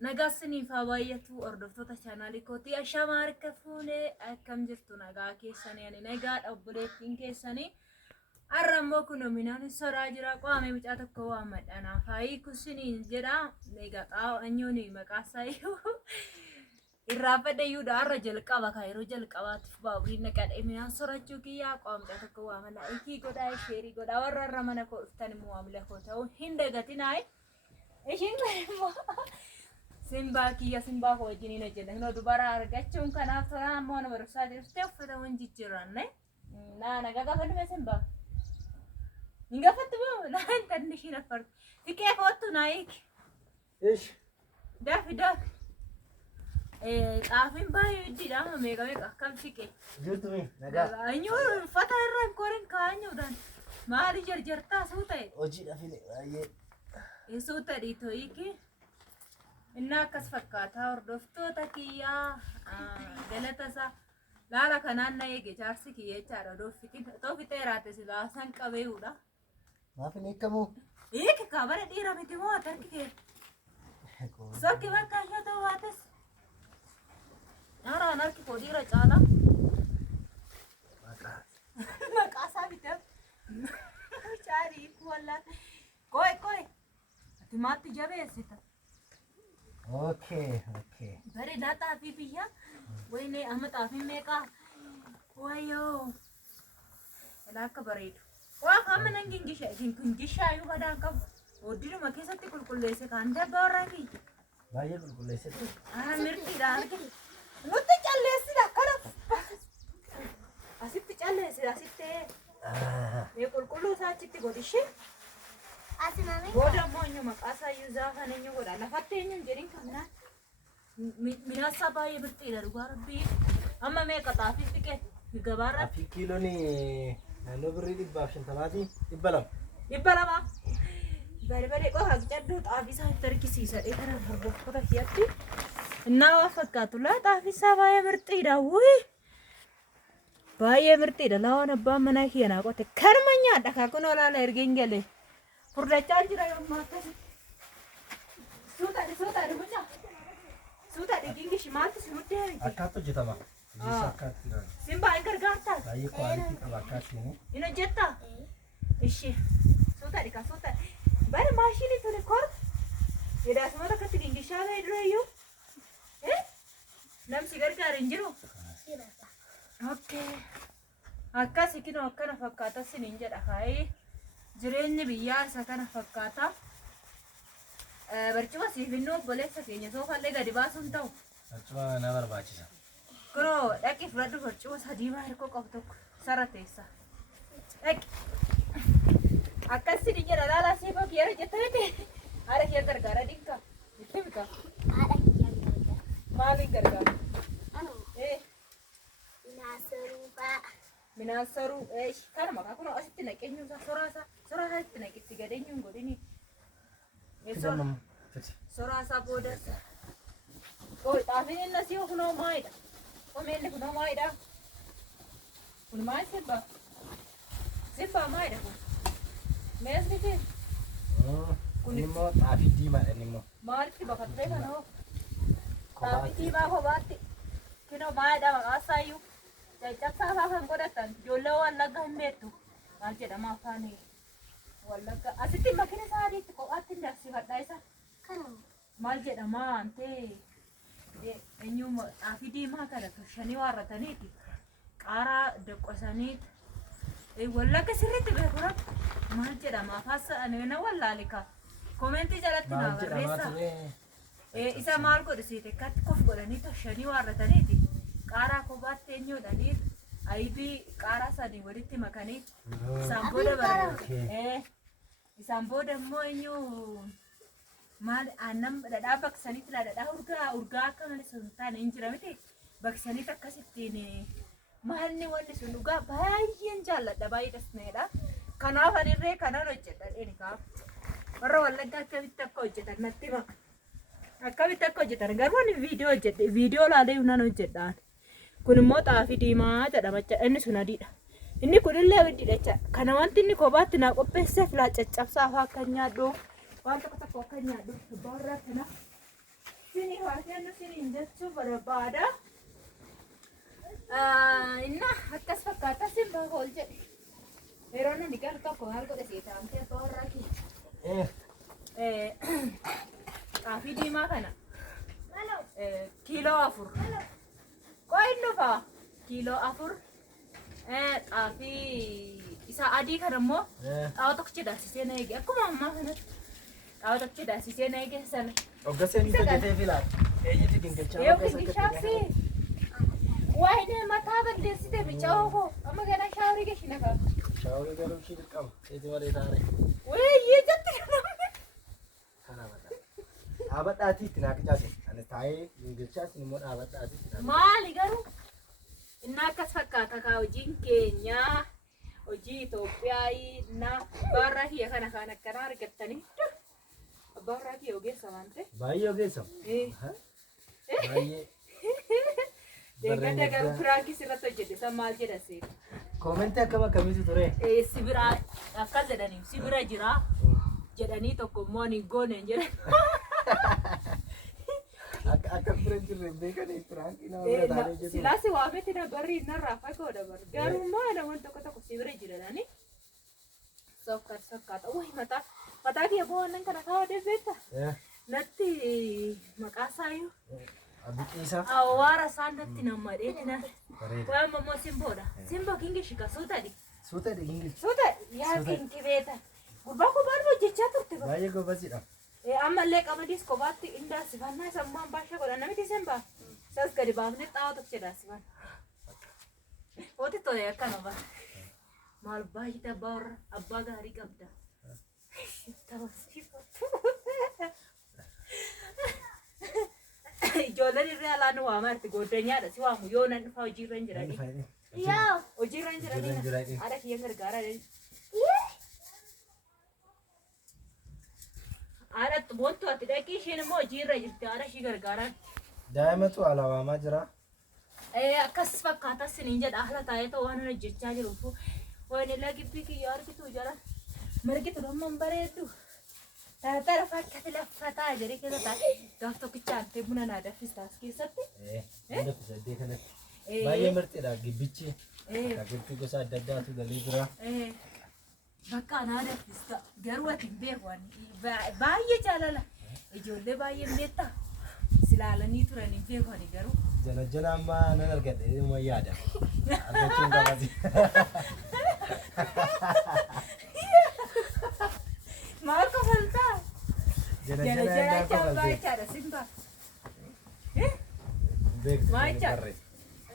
Nagasni faawayatu ordoftota channel kooti ashamar kafune akkam jirtu nagaa keessanii ani nagaa obboleettiin keessanii arrammoo kun minaan soraa jira qaame bicaa tokko waa madhana faayi kusiniin jedha nagaa qaanyoni maqaasaayuu irraafadhe yuudha arra jalqaba kaayiroo jalqabaatiif baaburiin naqadhe minaan sorachuu kiyyaa qaamdha tokko waa mala ikii godhaa sheerii godhaa warra arra mana koo dhuftan immoo waamila koo ta'uu hin dagatinaay ishiin immoo Simba kia simba ko jini na jene no dubara argachuun kanaaf tola ammoo nama barumsaa jirte uffata wanji jiranne na gaga fadhi me simba ninga fattu bo na tanni shi na far fike kootu na ik ish daf qaafin baay'ee dida meeqa kam fike jirtu mi nagaa anyu uffata irra koren kaanyuudhaan maali jarjartaa suuta hojii dhafile baay'ee suuta dhiitoo iki Inna akkas fakkaata hordoftoota kiyyaa galatasa laala kanaan na eege jaarsi kiyya jechaadha otoo fixeeraate silaa san qabeeyuudha. Maaf hin eekamu? Eeke kabara dhiira miti moo tarki kee? Sokki bakka ishee ta'uu baates. Naaraan harki koo dhiira caala. Maqaasaa bitaa. Chaarii wallaan. Koy. Ati maatti jabeessita. Okay. Bari data fi biya. Wayne amata fi meka. Wayo. Alaka bareedu. Waa kamma nan gingisha yu badan qab. Odiru makesatti kulkulleesse kan dabaraki. Baay'ee qulqulleessite. Mirti daanke. Nutti calleessida kana. Asitti calleessida asitti. Kulkullu saachitti godishe. Asiname. Boda monyo maqasa yuza kanenyo goda lafatte enyo jedin kamna. Minasa baay'ee birtiidha dhugaa rabbii. Amma meeqa xaafii fiqe gabaarra. Xaafii kiilooni naannoo birrii 150 200. 200. Bari qofa jaddu xaafii isaa tarkisiisa dheeraa hordoftoota kiyatti. Innaa waa fakkaatu laa xaafii isaa baay'ee birtiidha wuyi. Baay'ee birtiidha laawwan abbaan manaa kiyyanaa qote karma nyaadha kaakun olaala ergeen galee. Furdachaa jira yommuu akkasi. Suuta dhugunya. Suuta dhigingishi maaltu si muddee miti. Akkaatu hojjetama. Hojii akkaatti jira. Simbaa hin gargaartaa? Baay'ee kwaalitii qaba akkaatti. Hin hojjettaa? Ishee. Suuta. Bari maashinii tuni kor. Hidhaasumata akkatti gingishaa ba'e dureeyyuu. Namsi gargaara hin jiru? Okay. Akkasi kinoo akkana fakkaata siniin jedha kaayee. Jireenyi biyyaa isa kana fakkaata. Barcuma siifinnoo obboleessa keenya soofallee gadi baasuun ta'u. Barcuma na barbaachisa. Kunoo dhaqi fudhadhu barcuma sadii baay'ee qabu tokko sara teessa. Dhaqi. Akkasii jedha laalaa siifoo kiyyaara jettee haadha kiyya gargaara dinka. Itti bita. Haadha kiyya gargaara. Maaliin gargaara? Minaasaru kana maqaa kunoo asitti naqeenyu soraasaa itti naqitti gadeenyuun godhini. Soraasaa booda. Xaafiin inni asii kunoo maayidha. Komeelli kunoo maayidha. Kun maal sibbaa? Sibbaa maayidha kun? Meesni kee? Kun immoo xaafii diimaadha inni immoo. Maalitti baqattee kanoo? Xaafii diimaa kophaatti. Kinoo maayidha maqaasaayyuu. Caccabsaa kan godhatan ijoollee wallagga hin beektu. Maal jedhama afaan wallagga. Asitti makina isaaniitti kophaatti hin darsifadhaa isa. Maal jedhama antee eenyuma xaafii diimaa kana turshanii waarrataniiti. Qaaraa daqqosaniiti. Wallagga sirriitti beekura. Maal jedhama afaan sa'anii wallaalika. Koomeentii jalatti naa barreessa. Isa maal godhisiite akkatti kof godhanii turshanii waarrataniiti. Qaaraa kophaatti eenyuudhaaniif aybii qaaraa sadii walitti makanii isaan booda barbaadu. Isaan booda immoo eenyu maal aannan dhadhaa baqsaniitti dhadhaa urgaa akka malee sun taane hin jira miti baqsaniitti akkasittiin maalni wanni sun dhugaa baay'een jaalladha baay'ee dasneedha. Kanaaf anirree kanan hojjedha dheenikaa warra wallaggaa akkamitti akka hojjetan natti hima. Akkamitti akka hojjetan garuu ani viidiyoo hojjedhe viidiyoo laalee nan hojjedhaan. Kun immoo xaafii diimaa jedhama jechuudha. Inni sun adiidha. Inni kunillee abiddiidha jechuudha. Kana wanti inni kophaatti naa qopheesseef laa caccabsaa fa'aa akka nyaadhu waan tokko akka nyaadhu barra kana Sini haasa'an siniin jechuu barbaada. Inna akkas fakkaata simbaa ol jedhe. Yeroo namni galu tokko maal godhe seetaamtee abbaa warraa kee. Xaafii diimaa kana kiiloo 4. Qo'in dhufaa kiiloo 4. Xaafii isa adii kana immoo xaawwa tokkichi daasisee na eege akkuma ammaa kanatti xaawwa tokkichi daasisee na eege sana. Oggaseen isa jetee filaata. Eenyutu gingilchaa Yoo gingilchaafsi wayne mataa balleessite bica'oo koo amma gana shaaworii geeshina qaba. Shaaworii garuu ishii dirqama. Seeti malee taane. Wayyee jetti kana. Kana badhaa. Dhaabadhaatii itti naa qicaase. Ani taa'ee gingilchaas immoo dhaabadhaatii. Maali garuu inni akkas fakkaata kaa hojiin keenyaa hojii Itoophiyaa na barra kiyya kana kaan akkanaa argattanii barra kiyya ogeessa waan ta'e. Baay'ee ogeessa. Baay'ee. Deeggarda garuu firaanki sirratti hojjete san maal jedha seeta. Koomentii akkam akkamiitu ture? Sibira akkas jedhanii sibira jira jedhanii tokko immoo ni goone jedhan. Akka bira jirre beekanii firaanki nama bira taa'ee jiru. Silaasi waameti na barri narraa fagoo dabar. Garuu immoo namoonni tokko sibira jiranii. Sokkaata. Wayi mataa kiyya bo'oonnan kana kaawwadee beekta. Natti maqaa isaayyuu. Abbiqiisa. Awwaara isaan natti nammadhee jina. Waan immoo simboodha. Simboo kingi shika suutadhi. Suutadhi kingi. Suutadhi yaa kingi beeta. Gurbaa kubaan hojjechaa turte. Baay'ee gobasidha. Ammallee qamadiis kophaatti indaasifannaa sammuun baashaa godha namitti simbaa. Sas gadi baafnee xaa'oo tokko jedhaasifan. Ooti tole akkana ba'a. Maal baay'ee abbaa gaarii qabda. Ijoolleen irraa alaan waamaa irti goddanyaadha si waamu yoo nan dhufa hojiirra hin jirani. Yaa hojiirra hin jirani. Haadha kiyya gargaaraa haadha boontu ati dhaqii isheen immoo hojiirra jirti haadha ishii gargaaraa. Daa'imatu ala waamaa jira. Akkas fakkaata siniin jedha haala taa'ee waan hojjechaa jiruuf waan illaa gibbii kiyya argitu jala margitu damman bareeddu. Taatara fakkatti laffataa jedhee keessa taa'e gaaf tokkicha antee buna naa danfistaas keessatti. Danfisadee kanatti. Baay'ee mirtiidha gibbichi. Gibbii gosa adda addaatu galee jira. Bakka naa danfista garuu ati hin beeku baay'ee jaalala ijoollee baay'ee beektaa silaalanii turan hin beeku garuu. Jala amma nan argadhe uma yaada. Argachuun qabati. Maal kofaltaa? Jala Jala baay'aadha simba. Beektu. Maal